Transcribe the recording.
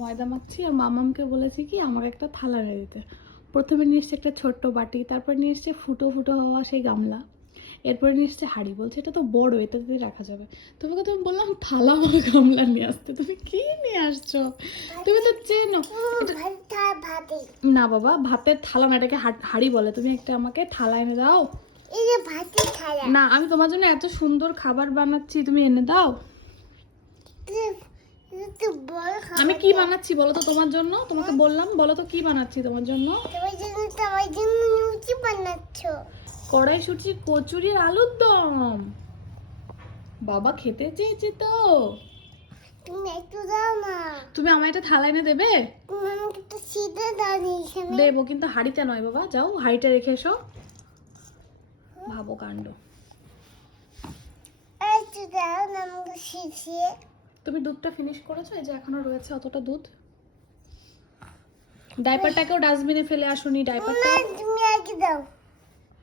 ময়দা মাখছি আর মামামকে বলেছি কি আমাকে একটা থালা এনে দিতে। প্রথমে নিয়ে এসছে একটা ছোট্ট বাটি, তারপর নিয়ে এসছে ফুটো ফুটো হওয়া সেই গামলা, এরপরে নিয়ে এসছে হাঁড়ি। বলছে এটা তো বড়, এটাতে রাখা যাবে। তোমাকে তো আমি বললাম থালা বা গামলা নিয়ে আসতে, তুমি কি নিয়ে আসছো? তুমি তো চেনো না বাবা, ভাতের থালা না, এটাকে হাঁড়ি বলে। তুমি একটা আমাকে থালা এনে দাও। না, আমি তোমার জন্য এত সুন্দর খাবার বানাচ্ছি, তুমি এনে দাও। আমি কি বানাচ্ছি বলো তো তোমার জন্য? তোমাকে বললাম, বলো তো কি বানাচ্ছি তোমার জন্য? কড়াইশুঁটি, কচুরি, আলুর দম। বাবা খেতে চেয়েছে তো। তুমি একটু দাও না। তুমি আমায় একটা থালা এনে দেবে? তুমি আমাকে একটু সিধে দাও এখানে। দেবো, কিন্তু হাঁড়িতে নয় বাবা। যাও হাঁড়িটা রেখে এসো। ভাবো কাণ্ড। একটু দাও না আমাকে শিখিয়ে। তুমি দুধটা ফিনিশ করেছো? এই যে এখনো রয়েছে অতটা দুধ। ডাইপারটাকেও ডাস্টবিনে ফেলে আসোনি। ডাইপারটা তুমি আগে দাও।